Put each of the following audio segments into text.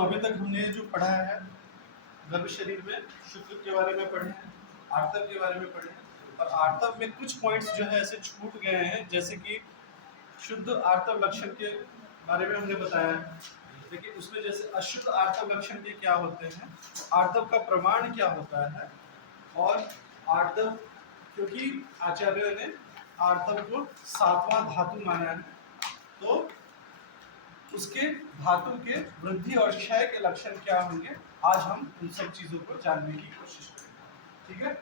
अभी तक हमने जो पढ़ा है गर्भ शरीर में शुक्र के बारे में पढ़े हैं, आर्तव के बारे में पढ़े हैं, और आर्तव में कुछ पॉइंट्स जो है ऐसे छूट गए हैं, जैसे कि शुद्ध आर्तव लक्षण के बारे में हमने बताया है। लेकिन उसमें जैसे अशुद्ध आर्तव लक्षण के क्या होते हैं, आर्तव का प्रमाण क्या होता है, और आर्तव, क्योंकि आचार्य ने आर्तव को सातवां धातु माना है, तो उसके धातु के वृद्धि और क्षय के लक्षण क्या होंगे, आज हम उन सब चीजों को जानने की कोशिश करेंगे। ठीक है।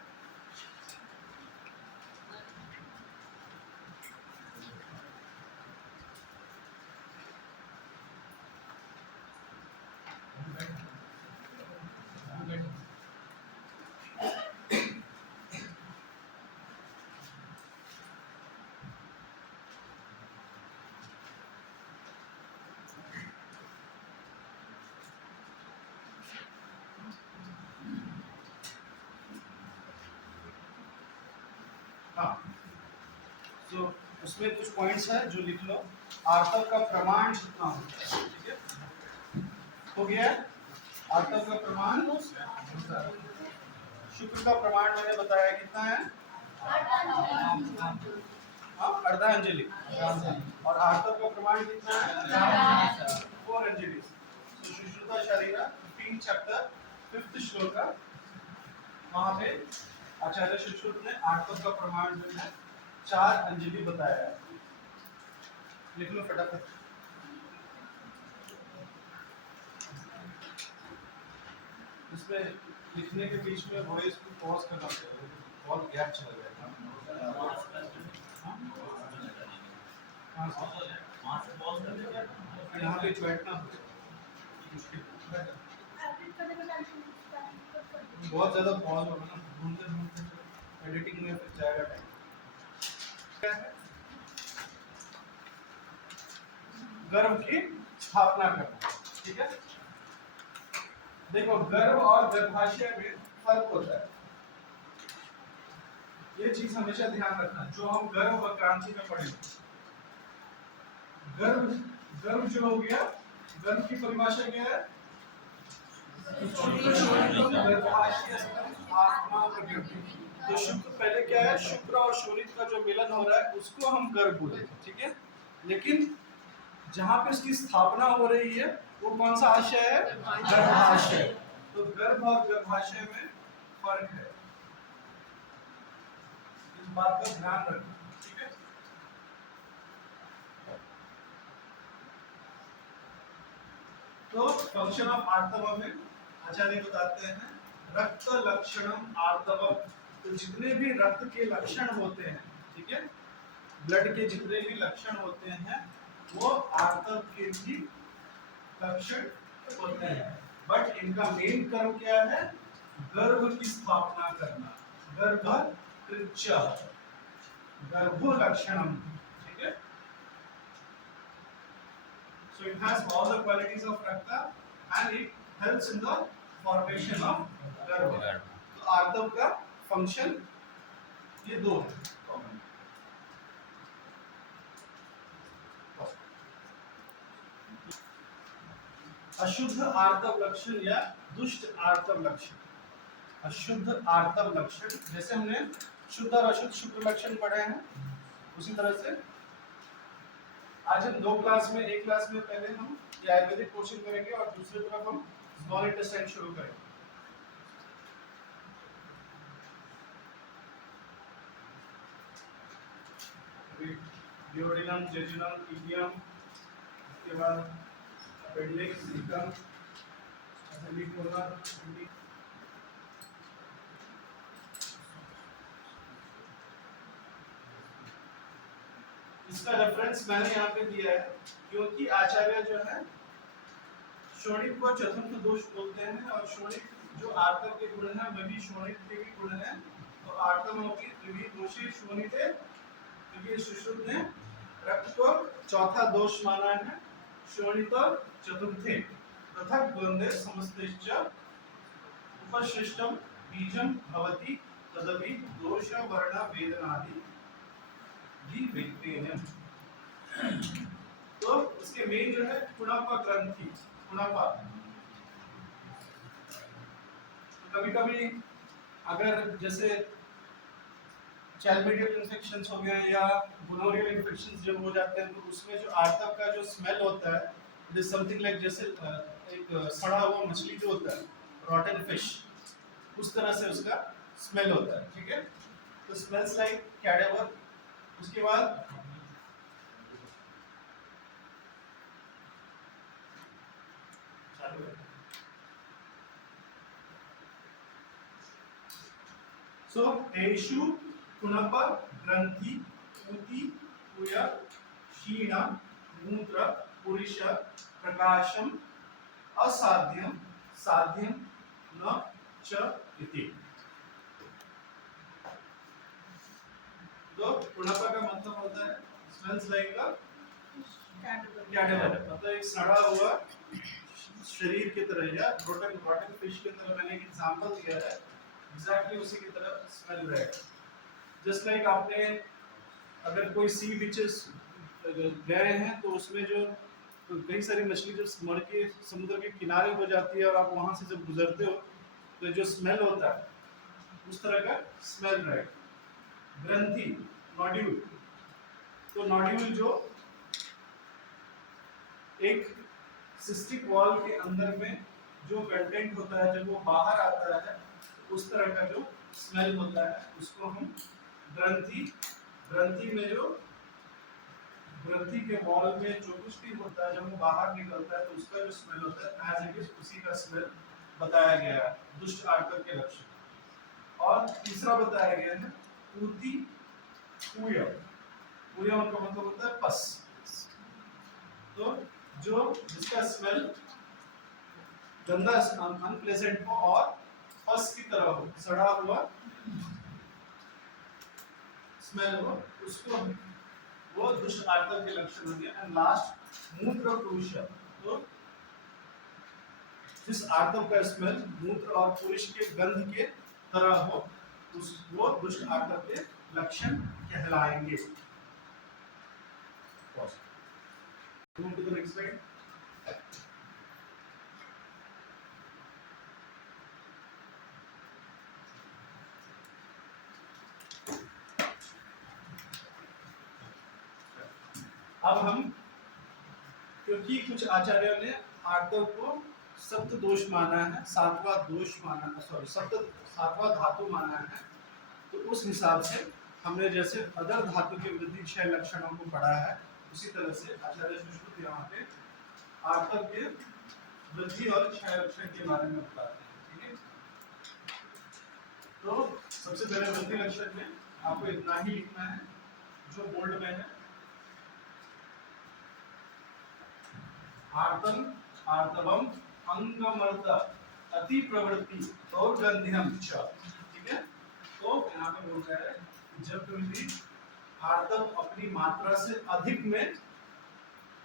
हाँ, तो उसमें कुछ पॉइंट्स है जो लिख लो। आर्तव का प्रमाण कितना होता है, ठीक है, हो गया। आर्तव का प्रमाण, शुक्र का प्रमाण मैंने बताया कितना है, हाँ, अर्धांजलि, और आर्तव का प्रमाण कितना है, 4 अंजलि। सुश्रुता शरीरा 15 चैप्टर 5th श्लोक का, वहां पे आचार्य सुश्रुत ने आर्तव का प्रमाण जो है 4 अंजलि बताया है। लिख लो फटाफट। इसमें लिखने के बीच में वॉइस को पॉज करना पड़ेगा, बहुत गैप चला जाएगा। यहाँ पे बैठना मुश्किल, बहुत ज्यादा पॉज होगा ना, घूमते घूमते एडिटिंग में फिर जाएगा टाइम। गर्भ की स्थापना करना, ठीक है। देखो, गर्भ और गर्भाशय में फर्क होता है, ये चीज हमेशा ध्यान रखना, जो हम गर्भ और क्रांति में पढ़ेंगे। गर्भ जो हो गया, गर्भ की परिभाषा क्या है, आत्मा प्रकृति। तो शुक्र पहले क्या है, शुक्र और शोणित का जो मिलन हो रहा है उसको हम गर्भ बोलते हैं, ठीक है। लेकिन जहां पे उसकी स्थापना हो रही है वो कौन सा आशय है, गर्भाशय। तो गर्भ और गर्भाशय में फर्क है, इस बात का ध्यान रखना, ठीक है। तो फंक्शन ऑफ आर्तव में आचार्य बताते हैं, रक्त लक्षणम आर्तव। तो जितने भी रक्त के लक्षण होते हैं, ठीक है, ब्लड के जितने भी लक्षण होते हैं वो आर्तव के भी लक्षण होते हैं, बट इनका मेन कर्म क्या है, गर्भ की स्थापना करना, गर्भ कृच्य, गर्भो लक्षणम, ठीक है। So it has all the qualities of rakta and it helps in the formation of गर्भ। तो आर्तव का फंक्शन ये दो है कॉमन। अशुद्ध आर्तव लक्षण या दुष्ट आर्तव लक्षण। अशुद्ध आर्तव लक्षण, जैसे हमने शुद्ध और अशुद्ध शुक्र लक्षण पढ़े हैं, उसी तरह से आज हम दो क्लास में, एक क्लास में पहले हम ये आयुर्वेदिक कोर्सिंग करेंगे और दूसरी तरफ हम स्मॉल इंटेस्टाइन शुरू करेंगे। डिओडिनम, जेजुनम, इलियम, उसके बाद अपेंडिक्स, सीकम, सेमिकोलर, इसका रेफरेंस मैंने यहाँ पे दिया है, क्योंकि आचार्य जो है शोणित को चतुर्थ दोष बोलते हैं, और शोणित जो आर्तव के गुण है वही शोणित के भी गुण है। तो आर्तव होगी त्रिवी दोषी शोणित, क्योंकि सुश्रुत ने रक्त को चौथा दोष माना है, शोणित चतुर्थे पृथक द्वंद्वे समस्तेश्च उपशिष्टम बीजम भवति तदपि दोष वर्ण वेदनादि भी व्यक्तेन। तो उसके मेन जो है कुणप ग्रंथि, कुणप। कभी कभी अगर जैसे चैल्मिडियल इन्फेक्शंस हो गए या गोनोरियल इन्फेक्शंस जब हो जाते हैं, तो उसमें जो आर्तव का जो स्मेल होता है, इट इज समथिंग लाइक जैसे एक सड़ा हुआ मछली जो होता है, रॉटन फिश, उस तरह से उसका स्मेल होता है, ठीक है। तो स्मेल्स लाइक कैडेवर। उसके बाद सो तेषु कुणप ग्रंथि ऊति उय क्षीण मूत्र पुरुष प्रकाशम असाध्यम साध्यम न च इति। तो कुणप का मतलब होता है स्मेल्स लाइक अ कैडेवर, मतलब एक सड़ा हुआ शरीर की तरह या रोटन रॉटन फिश की तरह। मैंने एक एग्जांपल दिया है, एग्जैक्टली उसी की तरह स्मेल रहेगा। जस्ट लाइक आपने अगर कोई सी बीचेस गए हैं तो उसमें जो कई सारी मछली जो मर के समुद्र के किनारे हो जाती है और आप वहां से जब गुजरते हो तो जो स्मेल होता है उस तरह का स्मेल रहेगा। ग्रंथि, नोड्यूल, तो नोड्यूल जो एक सिस्टिक वॉल के अंदर में जो कंटेंट होता है जब वो बाहर आता है, उस तरह का जो स्मेल होता है उसको हम ग्रंथि, ग्रंथि में जो ग्रंथि के वॉल में जो कुछ भी होता है जब वो बाहर निकलता है तो उसका जो स्मेल होता है एज इट इज उसी का स्मेल बताया गया है, दुष्ट आर्तव के लक्षण। और तीसरा बताया गया है ऊति पूय, पूय का मतलब होता है पस। तो जो जिसका स्मेल गंदा, अनप्लेजेंट हो और पस की तरह हो, सड़ा हुआ स्मेल हो, उसको वो दुष्ट आर्तव के लक्षण होंगे। एंड लास्ट मूत्र पुरुष, तो जिस आर्तव का स्मेल मूत्र और पुरुष के गंध के तरह हो, उस वो दुष्ट आर्तव के लक्षण कहलाएंगे। Move to the next slide. अब हम, क्योंकि कुछ आचार्यों ने आर्तव को सप्त दोष माना है, सातवां दोष माना है, सॉरी सातवां धातु माना है, तो उस हिसाब से हमने जैसे अदर धातु के वृद्धि क्षय लक्षणों को पढ़ा है, उसी तरह से आचार्य सुश्रुत यहाँ पे आर्तव के वृद्धि और क्षय लक्षण के बारे में बताते हैं, ठीक है। तो सबसे पहले वृद्धि लक्षण में आपको इतना ही लिखना है जो बोल्ड में है। आर्तम आर्तवम अंगमर्द अति प्रवृत्ति दौर्गंध्यम च, ठीक है। तो यहाँ पे बोल रहा है जब कभी आर्तव अपनी मात्रा से अधिक में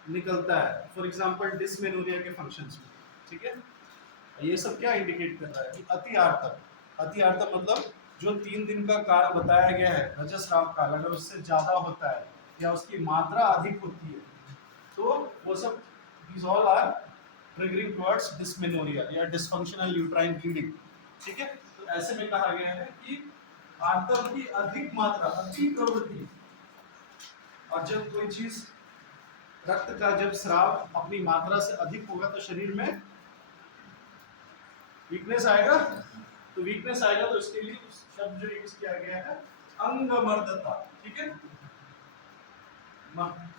निकलता है, फॉर एग्जांपल डिस्मेनोरिया के फंक्शंस में, ठीक है। ये सब क्या इंडिकेट कर रहा है कि अति आर्तव, अति आर्तव मतलब जो 3 दिन का काल बताया गया है रजस्राव काल, अगर उससे ज्यादा होता है या उसकी मात्रा अधिक होती है तो वो सब these all are triggering towards dysmenorrhea या dysfunctional uterine bleeding, ठीक है। तो ऐसे में कहा गया है कि आर्तव की अधिक मात्रा, अति प्रवृत्ति, और जब कोई चीज रक्त का जब स्राव अपनी मात्रा से अधिक होगा तो शरीर में वीकनेस आएगा, तो वीकनेस आएगा तो इसके लिए शब्द जो यूज किया गया है अंगमर्दता, ठीक है।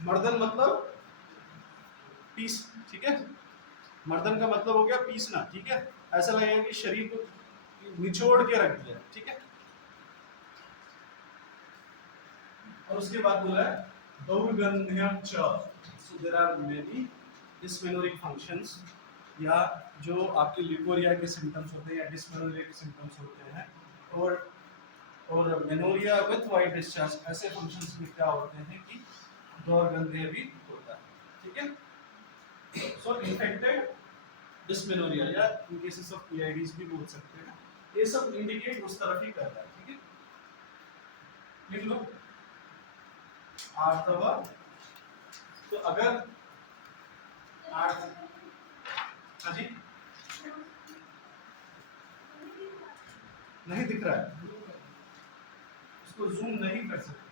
मर्दन मतलब पीस, ठीक है। मर्दन का मतलब हो गया पीसना, ठीक है। ऐसा लगेगा कि शरीर को निचोड़ के रख दिया, ठीक है। और उसके बाद बोला है दौर्गंध्यम च, so there are many dysmenorrhoeic functions, या जो आपके ल्यूकोरिया के सिम्टम्स होते हैं या डिस्मेनोरिया के सिम्टम्स होते हैं, और मेनोरिया विद व्हाइट डिस्चार्ज, ऐसे फंक्शंस में क्या होते हैं कि दौर्गंध्य भी होता है, ठीक है। So infected dysmenorrhea या in cases of PIDs भी बोल सकते हैं, ये सब इंडिकेट उस तरफ ही कर रहा है, ठीक है। लिख लो आर्तव, तो अगर हाँ जी, नहीं दिख रहा है, उसको जूम नहीं कर सकते।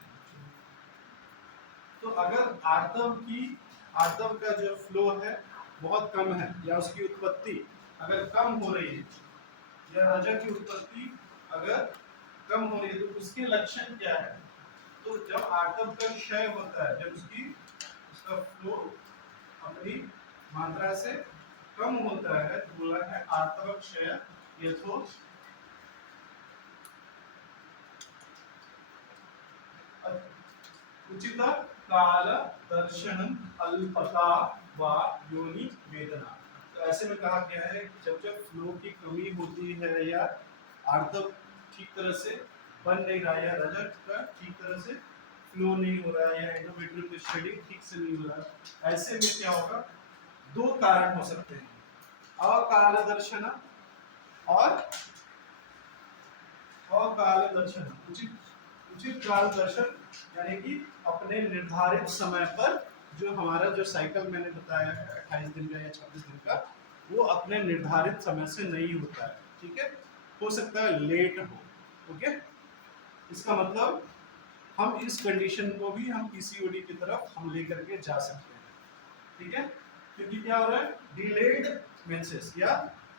तो अगर आर्तव का जो फ्लो है बहुत कम है, या उसकी उत्पत्ति अगर कम हो रही है, या रजक की उत्पत्ति अगर कम हो रही है, तो उसके लक्षण क्या है? तो जब आर्तव का क्षय होता है, जब उसका फ्लो अपनी मात्रा से कम होता है, तो बोला है आर्तव क्षय यथो उचित काल दर्शन अल्पता व योनि वेदना। तो ऐसे में कहा गया है कि जब जब फ्लो की कमी होती है, या आर्तव ठीक तरह से बन नहीं रहा है, या रजक का ठीक तरह से फ्लो नहीं हो रहा है, या एंडोमेट्रियम की शेडिंग ठीक से नहीं हो रहा है, ऐसे में क्या होगा? दो कारण हो सकते हैं, अकाल दर्शन और अकाल दर्शन। उचित काल दर्शन यानी कि अपने निर्धारित समय पर, जो हमारा जो साइकिल मैंने बताया है 28 दिन का या 26 दिन का, वो अपने निर्धारित समय से नहीं होता है, ठीक है, हो सकता है लेट हो। ओके, इसका मतलब हम इस कंडीशन को भी हम पीसीओडी की तरफ हम लेकर के जा सकते हैं, ठीक है, क्योंकि क्या हो रहा है? डिलेड मेंसेस या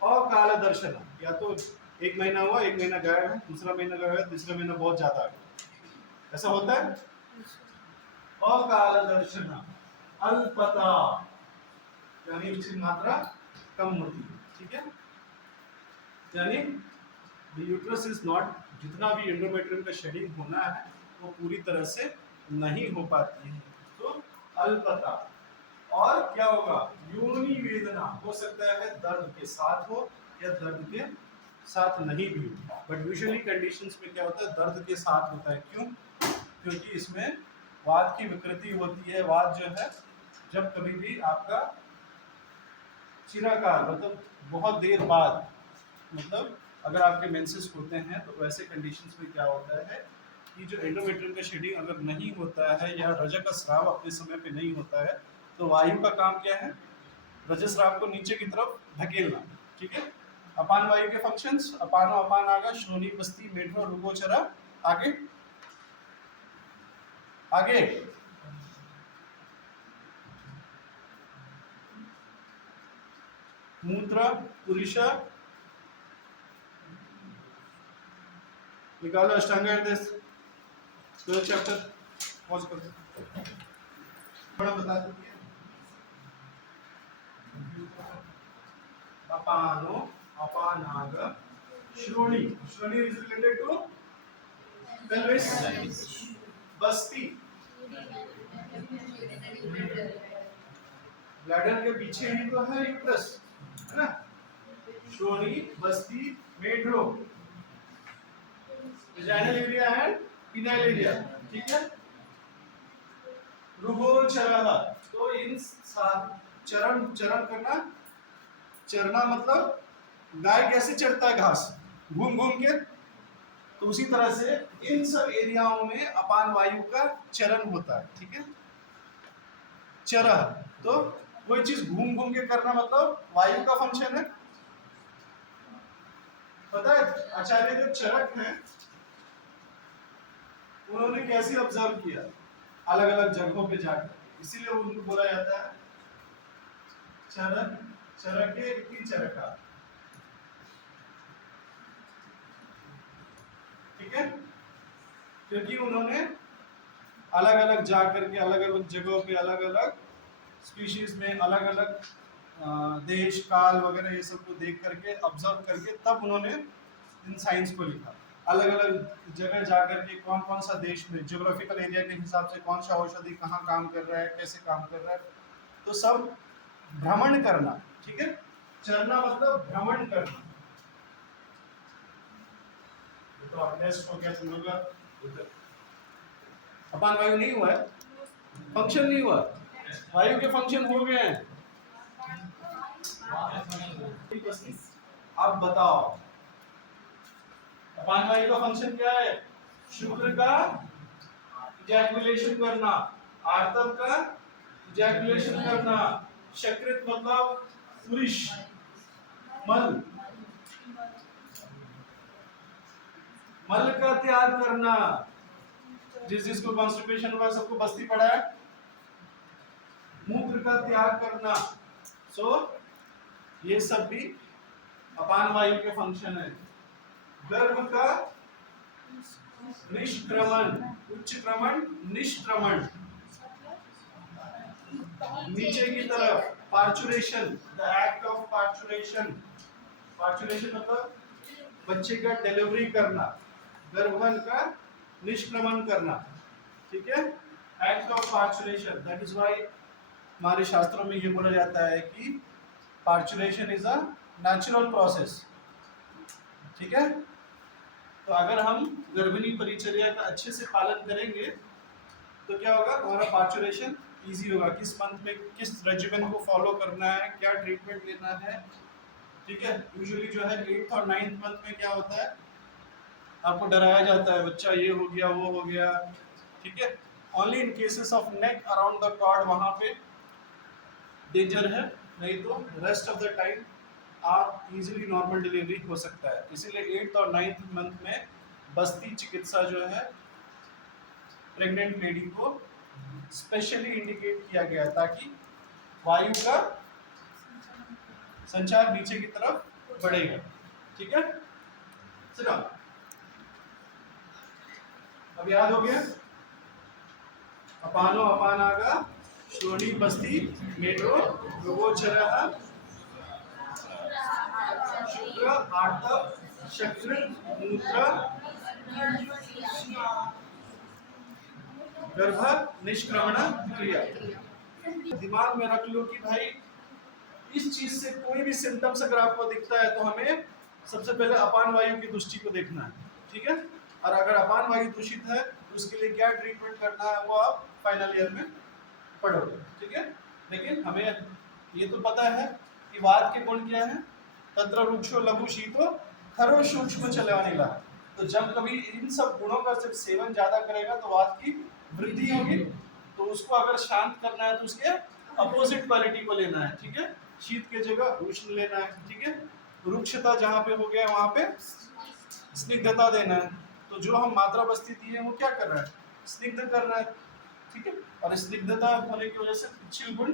अकाल दर्शन, या तो एक महीना हुआ, एक महीना गायब है, दूसरा महीना गायब है, तीसरा महीना बहुत ज्यादा है, ऐसा होता है। अकाल दर्शन अल्पता यानी उसकी मात्रा कम होती है, ठीक है, यानी यूट्रस इज नॉट, जितना भी एंडोमेट्रियम का शेडिंग होना है वो पूरी तरह से नहीं हो पाती है, तो अल्पता। और क्या होगा? योनि वेदना, हो सकता है दर्द के साथ हो या दर्द के साथ नहीं भी हो, बट यूजुअली कंडीशंस में क्या होता है? दर्द के साथ होता है। क्यों? क्योंकि इसमें वात की विकृति होती है। वात जो है, जब कभी भी आपका चिराकाल मतलब बहुत देर बाद, मतलब अगर आपके मेंसेस होते हैं, तो वैसे कंडीशंस में क्या होता है कि जो एंडोमेट्रियम का शेडिंग अगर नहीं होता है, या रजक का स्राव अपने समय पे नहीं होता है, तो वायु का काम क्या है? रजस्राव को नीचे की तरफ धकेलना, ठीक है। अपान वायु के फंक्शंस, अपानो अपान आगा, श्रोणी बस्ती मेढ्रो रुगोचरा, आगे आगे मूत्र पुरुषा, निकालो अष्टांग हृदय, तो चैप्टर पॉज कर थोड़ा बता दीजिए। अपानो अपानाग श्रोणी, श्रोणी is related to pelvis, Basti bladder के पीछे ही तो है यूट्रस, है ना। श्रोणी, बस्ती, मेढ्रो, vaginal area and penile area, ठीक है। रुगोचरः, तो इन चरण करना, चरना मतलब गाय कैसे चरता है घास, घूम घूम के, तो उसी तरह से इन सब एरियाओं में अपान वायु का चरण होता है, ठीक है। चरह, तो कोई चीज घूम घूम के करना, मतलब वायु का फंक्शन है। पता है आचार्य जो चरक हैं, उन्होंने कैसे ऑब्जर्व किया अलग अलग जगहों पे जाकर, इसीलिए उनको बोला जाता है चरक, चरके इति चरका, ठीक है, क्योंकि उन्होंने अलग अलग जाकर के अलग अलग जगहों पे अलग अलग स्पीशीज में अलग अलग देश काल वगैरह ये सब को देख करके ऑब्जर्व करके तब उन्होंने इन साइंस को लिखा। अलग अलग जगह जाकर के कौन कौन सा देश में ज्योग्राफिकल एरिया के हिसाब से कौन सा औषधि कहाँ काम कर रहा है, कैसे काम कर रहा है, तो सब भ्रमण करना, ठीक है। चरना मतलब भ्रमण करना। तो टेस्ट हो गया तुम लोग का, अपान वायु नहीं हुआ है, फंक्शन नहीं हुआ, वायु के फंक्शन हो गए हैं। अब बताओ अपान वायु का फंक्शन क्या है? शुक्र का इजैकुलेशन करना, आर्तव का इजैकुलेशन करना, शकृत मतलब पुरुष, मल, मल का त्याग करना। जिसको कॉन्स्टिपेशन हुआ सबको बस्ती पड़ा है। मूत्र का त्याग करना। सो ये सब भी अपान वायु के फंक्शन है। गर्भ का निष्क्रमण, उच्च क्रमण, निष्क्रमण, नीचे की तरफ parturition, the act of parturition. Parturition मतलब बच्चे का डिलीवरी करना, गर्भन का निष्क्रमण करना, ठीक है, act of parturition. That is why हमारे शास्त्रों में ये बोला जाता है कि parturition is a natural process, ठीक है। तो अगर हम गर्भिणी परिचर्या का अच्छे से पालन करेंगे तो क्या होगा, हमारा पार्चुरेशन इजी होगा। किस मंथ में किस रेजिमेंट को फॉलो करना है, क्या ट्रीटमेंट लेना है, ठीक है। यूजुअली जो है 8th और 9th मंथ में क्या होता है, आपको डराया जाता है, बच्चा ये हो गया वो हो गया, ठीक है। Only in cases of neck around the cord वहां पे डेंजर है, नहीं तो रेस्ट ऑफ द टाइम आप इजीली नॉर्मल डिलीवरी हो सकता है। इसीलिए 8th और 9th मंथ में बस्ती चिकित्सा जो है प्रेग्नेंट लेडी को स्पेशली इंडिकेट किया गया ताकि वायु का संचार नीचे की तरफ बढ़ेगा, ठीक है। सुनो, अब याद हो गया, अपानो अपानागा श्रोणी बस्ती मेट्रो गोचरः शुक्र आर्तव शक्र मूत्र गर्भ निष्क्रमण क्रिया। दिमाग में रख लो कि भाई इस चीज से कोई भी सिम्टम्स अगर आपको दिखता है तो हमें सबसे पहले अपान वायु की दृष्टि को देखना है, ठीक है। और अगर अपान वायु दूषित है तो उसके लिए क्या ट्रीटमेंट करना है वो आप फाइनल ईयर में पढ़ोगे, ठीक है। लेकिन हमें ये तो पता है कि वात के गुण क्या है, तत्र रुक्षो लघु शीतो खरो सूक्ष्म चलवानीला। तो जब कभी इन सब गुणों का जब सेवन ज्यादा करेगा तो वात की वृद्धि होगी, तो उसको अगर शांत करना है तो उसके अपोजिट क्वालिटी को लेना है, ठीक है। शीत के जगह उष्ण लेना है, ठीक है। रुक्षता जहाँ पे हो गया वहां पे स्निग्धता देना है। तो जो हम मात्रा बस्ती दिए हैं वो क्या कर रहा है, स्निग्ध कर रहा है, ठीक है। और स्निग्धता होने की वजह से पिछल गुण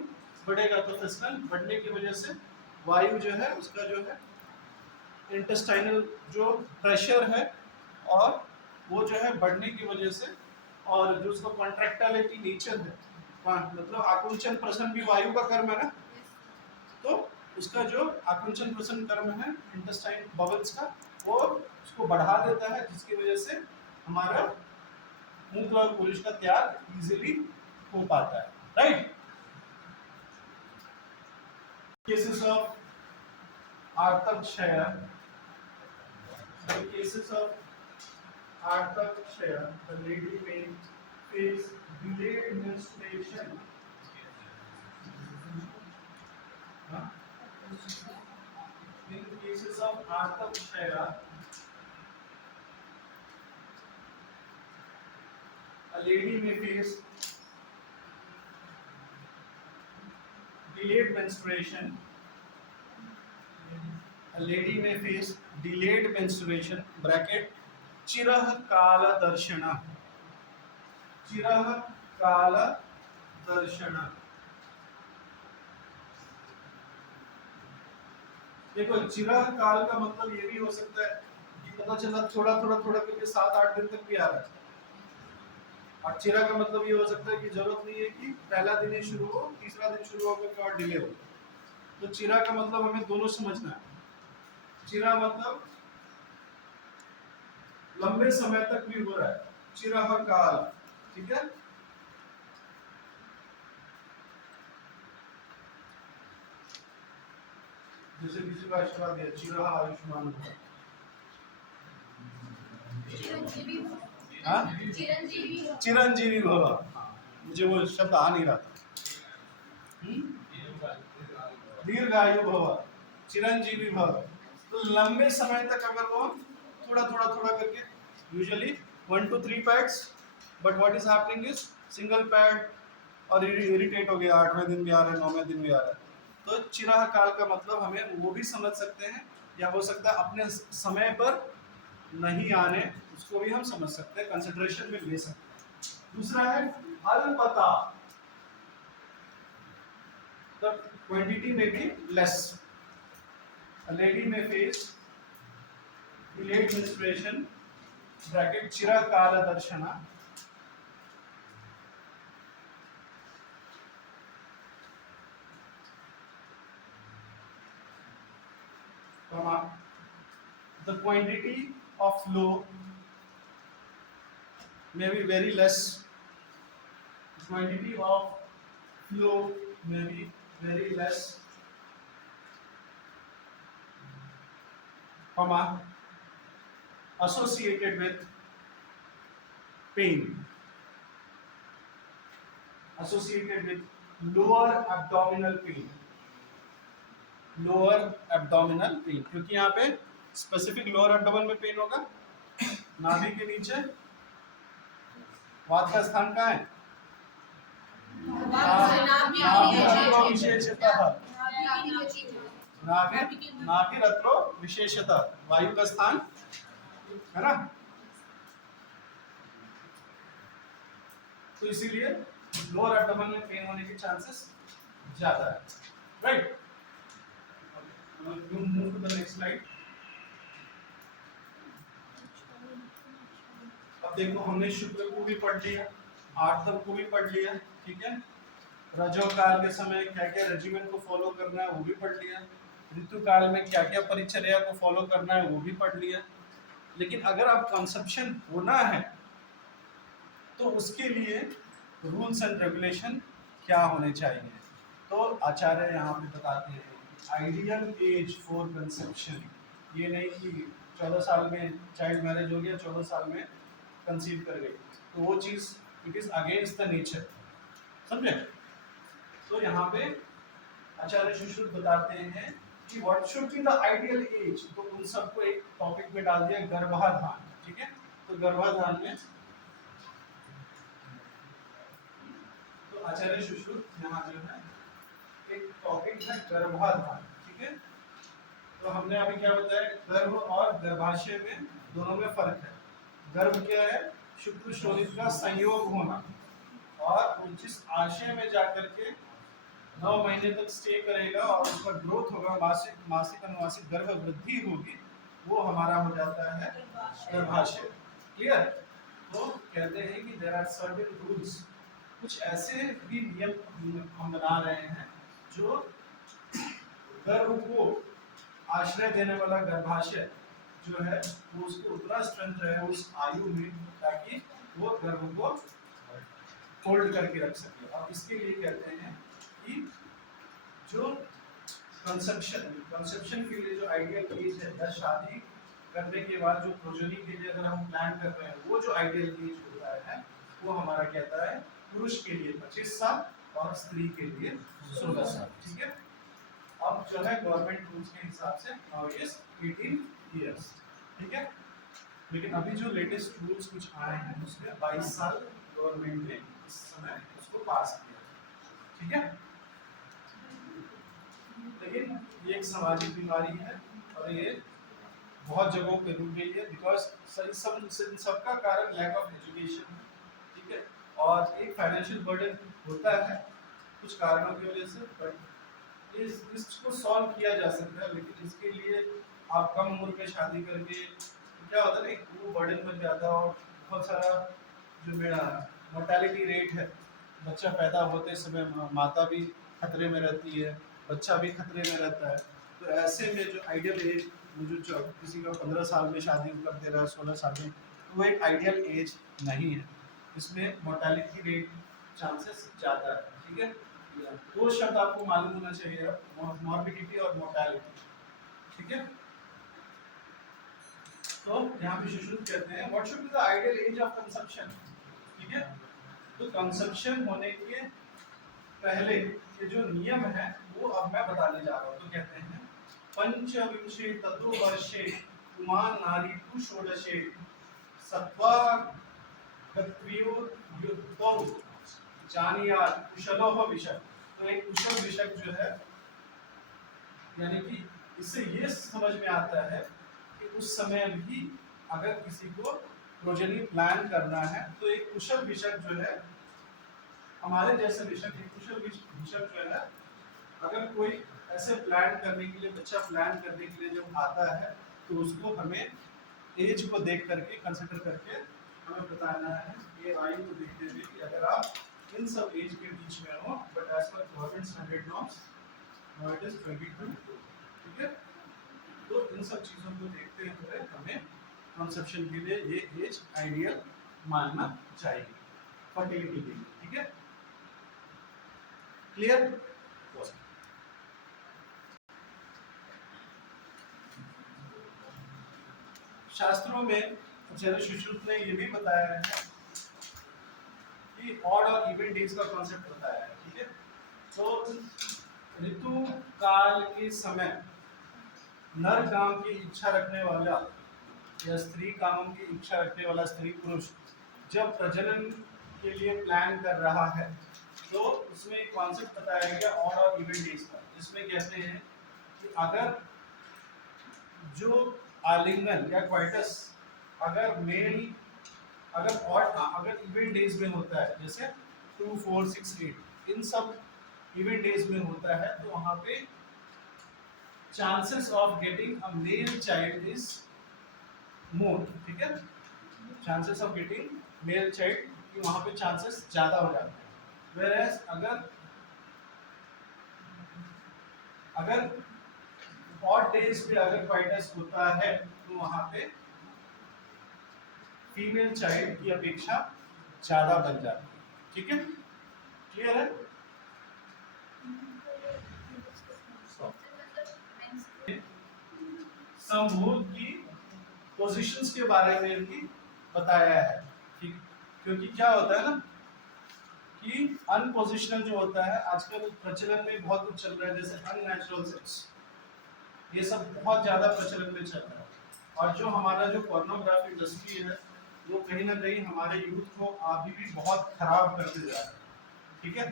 बढ़ेगा, तो फिसलन बढ़ने की वजह से वायु जो है उसका जो है इंटेस्टाइनल जो प्रेशर है और वो जो है बढ़ने की वजह से, और जो उसका कॉन्ट्रैक्टाइलिटी नेचर है, मतलब आकुंचन प्रसन भी वायु का कर्म है ना, तो उसका जो आकुंचन प्रसन कर्म है इंटेस्टाइन बबल्स का, वो उसको बढ़ा देता है, जिसकी वजह से हमारा मूत्र और पुरुष का त्याग इजीली हो पाता है, राइट। केसेस ऑफ आर्तव क्षय, केसेस ऑफ आर्तव क्षय, द लेडी में face delayed menstruation, in cases of आर्तव क्षय a lady may face delayed menstruation, a lady may face delayed menstruation bracket चिरः काल दर्शन, चिरः काल दर्शन। देखो चिरः काल का मतलब ये भी हो सकता है कि पता चला थोड़ा थोड़ा थोड़ा करके 7-8 दिन तक भी आ रहा है, और चिरा का मतलब ये हो सकता है कि जरूरत नहीं है कि पहला दिन ही शुरू हो, तीसरा दिन शुरू होकर और डिले हो। तो चिरा का मतलब हमें दोनों समझना है। चिरा मतलब लंबे समय तक भी हो रहा है, चिरा काल, ठीक है। जैसे किसी का आशीर्वाद दिया, चिरा आयुष्मान भव, चिरंजीवी भव, मुझे वो शब्द आ नहीं रहा था, दीर्घायु भव, चिरंजीवी भव। तो लंबे समय तक अगर वो थोड़ा थोड़ा थोड़ा करके, usually 1 to 3 pads, but what is happening is single pad और इरिटेट हो गया, 8वें दिन भी आ रहा है, 9वें दिन भी आ रहा है, तो चिरह काल का मतलब हमें वो भी समझ सकते हैं, या हो सकता है अपने समय पर नहीं आने, उसको भी हम समझ सकते हैं, कंसिडरेशन में ले सकते हैं। दूसरा है अल्पता, the quantity may be less. A lady may face delayed menstruation bracket चिरकाल दर्शना the quantity of flow may be very less. The quantity of flow may be very less, comma, associated with pain, associated with lower abdominal pain, lower abdominal pain, क्योंकि यहाँ पे specific lower abdomen में pen होगा, नाभि के नीचे, वात का स्थान कहाँ है? नाभि रत्रो विशेषतः, वायु का स्थान है ना, तो इसीलिए लोअर एब्डोमेन में पेन होने के चांसेस ज्यादा है, right. Move to the next slide. अब देखो हमने शुक्र को भी पढ़ लिया, आर्तव को भी पढ़ लिया, ठीक है। रजो काल के समय क्या क्या रेजिमेंट को फॉलो करना है वो भी पढ़ लिया, ऋतु काल में क्या क्या परिचर्या को फॉलो करना है वो भी पढ़ लिया। लेकिन अगर आप कंसेप्शन होना है तो उसके लिए रूल्स एंड रेगुलेशन क्या होने चाहिए, तो आचार्य यहाँ पे बताते हैं आइडियल एज फॉर कंसेप्शन। ये नहीं कि 14 साल में चाइल्ड मैरिज हो गया, 14 साल में कंसीव कर गई, तो वो चीज़ it is against the nature, समझे। तो यहाँ पे आचार्य सुश्रुत बताते हैं कि what should be the ideal age, तो उन सबको एक टॉपिक में डाल दिया गर्भाधान, ठीक है। तो गर्भाधान में तो आचार्य सुश्रुत यहाँ जो है एक टॉपिक है गर्भाधान, ठीक है। तो हमने अभी क्या बताया, गर्भ और गर्भाशय में दोनों में फर्क है। गर्भ क्या है, शुक्र शोणित का संयोग होना, और जिस आशय में जाकर के 9 महीने तक स्टे करेगा और उसका ग्रोथ होगा, मासिक अनुमासिक गर्भ वृद्धि होगी, वो हमारा हो जाता है गर्भाशय, क्लियर। तो कहते हैं कि देयर आर सर्टेन रूल्स, कुछ ऐसे भी नियम हम बना रहे हैं जो गर्भ को आश्रय देने वाला गर्भाशय जो है वो उसको उतना स्ट्रेंथ रहे उस आयु में, ताकि वो गर्भ को होल्ड करके रख सके। और इसके लिए कहते हैं कि जो कंसेप्शन के लिए जो आइडियल एज है, या शादी करने के बाद जो प्रोजनी के लिए अगर हम प्लान कर रहे हैं, वो जो आइडियल एज होता है वो हमारा कहता है पुरुष के लिए 25 साल और स्त्री के लिए 16 साल, ठीक है। अब जो है गवर्नमेंट रूल्स के हिसाब से नाउ इज 18 इयर्स, ठीक है। लेकिन अभी जो लेटेस्ट रूल्स कुछ आए हैं उसमें 22 साल गवर्नमेंट ने इस समय उसको पास किया, ठीक है। लेकिन ये एक सामाजिक बीमारी है और ये बहुत जगहों पे रुक गई है, बिकॉज सबका कारण लैक ऑफ एजुकेशन, ठीक है। और एक फाइनेंशियल बर्डन होता है कुछ कारणों की वजह से, बट इसको सॉल्व किया जा सकता है। लेकिन इसके लिए आप कम उम्र में शादी करके क्या होता है ना, वो बर्डन बन जाता है, और बहुत सारा जो मेरा मोर्टेलिटी रेट है, बच्चा पैदा होते समय माता भी खतरे में रहती है, बच्चा भी खतरे में रहता है। तो ऐसे में जो आइडियल एज, जो किसी का 15 साल में शादी कर दे रहा है, 16 साल में, तो वो एक आइडियल एज नहीं है, इसमें मोर्टेलिटी रेट चांसेस ज़्यादा है, ठीक है। दो शब्द आपको मालूम होना चाहिए, मॉर्बिडिटी और मोर्टेलिटी, ठीक है। तो यहाँ पे सुश्रुत कहते हैं what should be the ideal as of conception, ठीक है। तो कंसेप्शन होने के पहले के जो नियम है वो अब मैं बताने जा रहा हूँ। तो कहते हैं पंचविंशे ततोवर्षे कुमार नारी तु षोडशे सत्वा गत्रियो युक्तौ जानियात कुशलोह विषय। तो एक कुशल विषय जो है यानी कि इससे ये समझ में आता है कि उस समय भी अगर किसी को प्रोजेनी प्लान करना है तो एक कुशल विषक जो है, हमारे जैसे विषक, एक कुशल विषक जो है, अगर कोई ऐसे प्लान करने के लिए, बच्चा प्लान करने के लिए जब आता है तो उसको हमें एज को देख करके, कंसिडर करके हमें बताना है, ये आयु को देखते हुए कि अगर आप इन सब एज के बीच में हो, but as per government standard norms now it is 22, ठीक है। तो इन सब चीज़ों को देखते हुए हमें कंसेप्शन के लिए ये एज आइडियल मानना चाहिए फर्टिलिटी के लिए, ठीक है। क्लियर? शास्त्रों में आचार्य सुश्रुत ने ये भी बताया है कि ऑड और इवन डेज का कॉन्सेप्ट बताया है, ठीक है। तो ऋतु काल के समय नर काम की इच्छा रखने वाला या स्त्री काम की इच्छा रखने वाला स्त्री पुरुष जब प्रजनन के लिए प्लान कर रहा है तो उसमें एक कॉन्सेप्ट बताया गया ऑड और इवन डेज का, जिसमें कहते हैं कि अगर जो आलिंगन या क्वाइटस अगर मेल अगर इवेंट डेज में होता है, जैसे 2, 4, 6, 8 इन सब इवेंट डेज में होता है, तो वहां पे chances of getting a male child is more, ठीक है। Chances of getting male child की वहां पे चांसेस ज्यादा हो जाते हैं। वेयरएज अगर ऑड डेज पे अगर क्वाइटस होता है तो वहां पे फीमेल चाइल्ड की अपेक्षा ज्यादा बन जाती है, ठीक है। क्लियर है? समभूत की पोजीशंस के बारे में भी बताया है, ठीक। क्योंकि क्या होता है ना कि अनपोजिशनल जो होता है आजकल प्रचलन में बहुत कुछ चल रहा है, जैसे अननेचुरल सेक्स, ये सब बहुत ज्यादा प्रचलन में चल रहा है। और जो हमारा जो पोर्नोग्राफी इंडस्ट्री है वो कहीं ना कहीं हमारे यूथ को अभी भी बहुत खराब करते जा रहा है, ठीक है।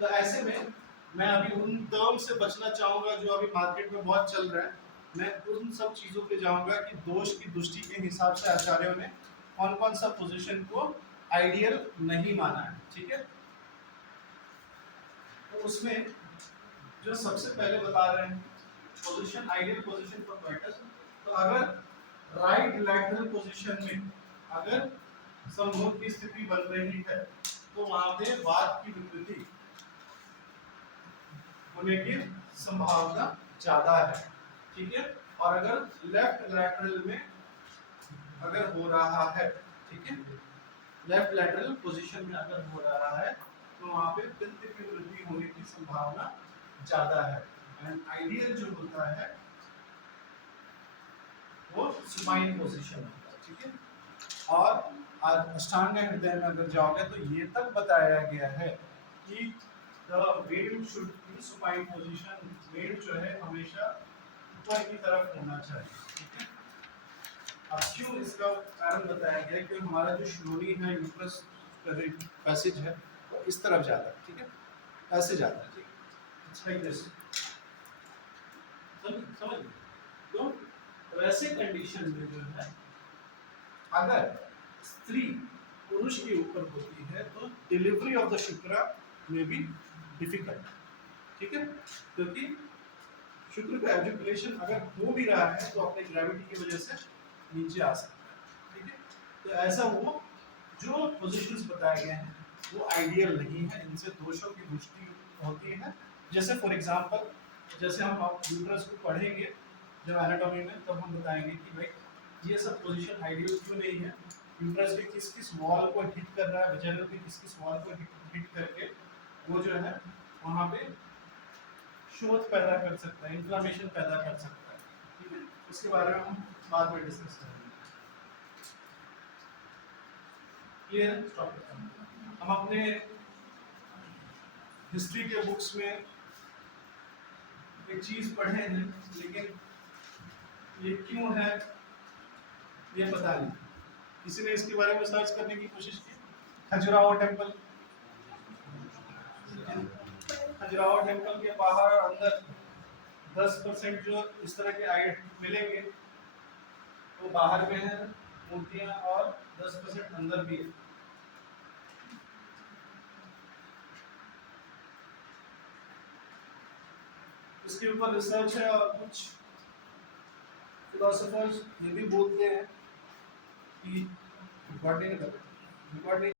तो ऐसे में मैं अभी उन टर्म से बचना चाहूंगा जो अभी मार्केट में बहुत चल रहा है। मैं उन सब चीजों पे जाऊंगा कि दोष की दृष्टि के हिसाब से आचार्यों ने कौन कौन सा पोजीशन को आइडियल नहीं माना है, ठीक है। तो उसमें जो सबसे पहले बता रहे हैं position, ideal position for coitus, तो अगर राइट लैटरल पोजीशन में अगर समभोग की स्थिति बन रही है तो वहां पे वात की विकृति होने की संभावना ज्यादा है, ठीक है। और अगर लेफ्ट लैटरल में अगर हो रहा है, ठीक है, लेफ्ट लैटरल पोजीशन में अगर हो रहा है तो वहां पे पित्त की वृद्धि होने की संभावना ज्यादा है। एंड आइडियल जो होता है वो सुपाइन पोजीशन होता है, ठीक है। और अष्टांग हृदय में अगर जाओगे तो ये तक बताया गया है कि the veil should be supine position, veil जो है हमेशा ऊपर की तरफ होना चाहिए, ठीक है। अब क्यों इसका कारण बताया गया कि हमारा जो श्रोणी है यूट्रस पैसेज है वो इस तरफ जाता है, ठीक है, ऐसे जाता है, ठीक है, अच्छा ही जैसे समझ। तो वैसे कंडीशन में जो है अगर स्त्री पुरुष के ऊपर होती है तो डिलीवरी ऑफ द शुक्रा में भी डिफिकल्ट, ठीक है, क्योंकि शुक्र का एजुकेशन अगर हो भी रहा है तो अपने ग्रेविटी की वजह से नीचे आ सकता है, ठीक है। तो ऐसा वो जो पोजीशंस बताए गए हैं वो आइडियल नहीं है, इनसे दोषों की पुष्टि होती है। जैसे फॉर एग्जांपल जैसे हम यूट्रस को पढ़ेंगे जब एनाटॉमी में, तब हम बताएंगे कि भाई ये सब पोजीशन आइडियल क्यों नहीं है, यूट्रस के किस किस वॉल को हिट कर रहा है, वजाइना के किस किस वॉल को हिट करके वो जो है वहाँ पे शोथ पैदा कर सकता है, इन्फ्लामेशन पैदा कर सकता है, ठीक है। उसके बारे में हम बाद में डिस्कस करेंगे। क्लियर? हम अपने हिस्ट्री के बुक्स में एक चीज पढ़े हैं लेकिन ये क्यों है ये पता नहीं। किसी ने इसके बारे में सर्च करने की कोशिश की? खजुराहो टेम्पल, खजुराहो टेम्पल के बाहर और अंदर 10% जो इस तरह के आइड मिलेंगे वो बाहर में है मूर्तियां, और 10% अंदर भी है। इसके ऊपर रिसर्च है, और कुछ फिलोसोफर्स ये भी बोलते हैं कि रिकॉर्डिंग